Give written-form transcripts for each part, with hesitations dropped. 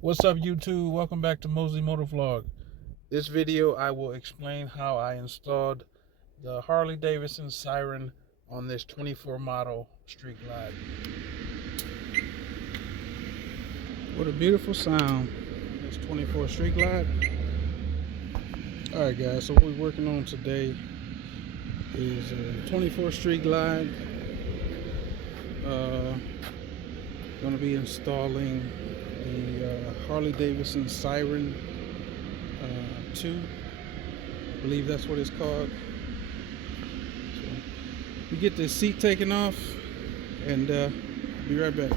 What's up, YouTube? Welcome back to Mosley Motovlog. This video I will explain how I installed the Harley Davidson Siren on this 24 model Street Glide. What a beautiful sound, this 24 Street Glide. Alright guys, so what we're working on today is a 24 Street Glide. Going to be installing the Harley Davidson Siren 2. I believe that's what it's called. So we get this seat taken off and be right back.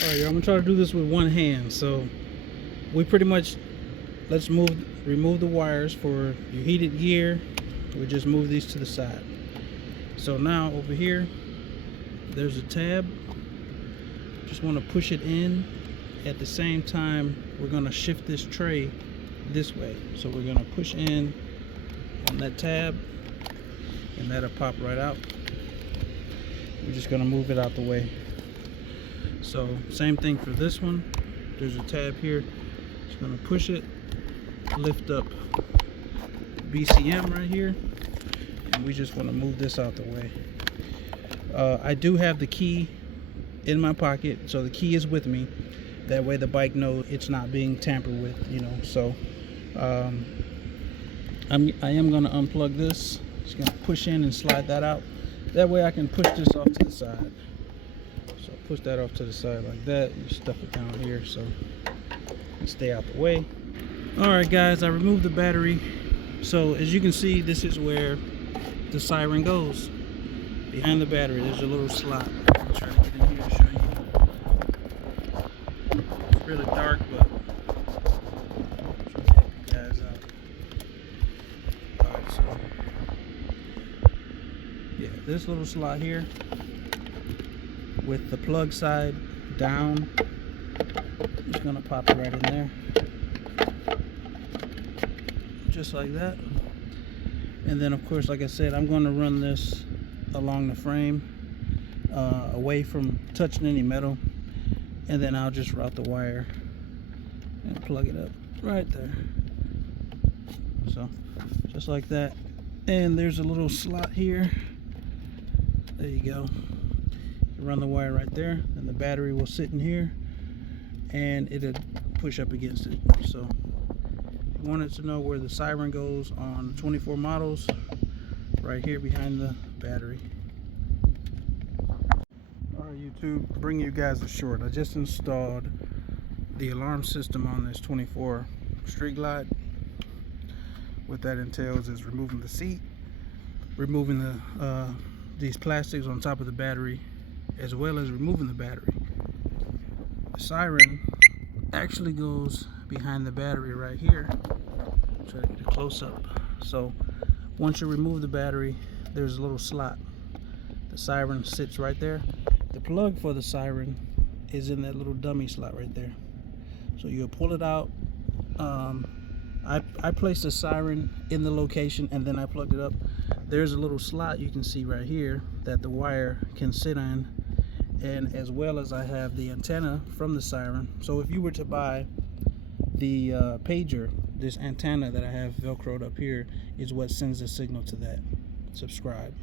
Alright, y'all, I'm gonna try to do this with one hand. So we pretty much remove the wires for your heated gear. We just move these to the side. So now over here there's a tab. Just want to push it in. At the same time we're gonna shift this tray this way. So we're gonna push in on that tab and that'll pop right out. We're just gonna move it out the way. So same thing for this one. There's a tab here. Just gonna push it, lift up BCM right here, and we just want to move this out the way. I do have the key in my pocket, so the key is with me. That way the bike knows it's not being tampered with, you know. So I am gonna unplug this. Just gonna push in and slide that out. That way I can push this off to the side. So push that off to the side like that. You stuff it down here so it stay out the way. Alright guys, I removed the battery. So as you can see, this is where the Siren goes. Behind the battery there's a little slot. I'll try to get in here to show you. It's really dark, but I'm trying to help you guys out. Alright, so yeah, this little slot here with the plug side down. I'm just gonna pop it right in there. Just like that. And then of course, like I said, I'm going to run this along the frame, away from touching any metal, and then I'll just route the wire and plug it up right there. So just like that. And there's a little slot here. There you go. You run the wire right there, and the battery will sit in here and it'll push up against it. So wanted to know where the Siren goes on 24 models, right here behind the battery. Alright YouTube, bring you guys a short. I just installed the alarm system on this 24 Street Glide. What that entails is removing the seat, removing the these plastics on top of the battery, as well as removing the battery. The Siren actually goes behind the battery right here. Try to get a close up. So once you remove the battery, there's a little slot. The Siren sits right there. The plug for the Siren is in that little dummy slot right there. So you'll pull it out. I placed the Siren in the location and then I plugged it up. There's a little slot you can see right here that the wire can sit in, and as well as I have the antenna from the Siren. So if you were to buy the pager, this antenna that I have velcroed up here is what sends the signal to that. Subscribe.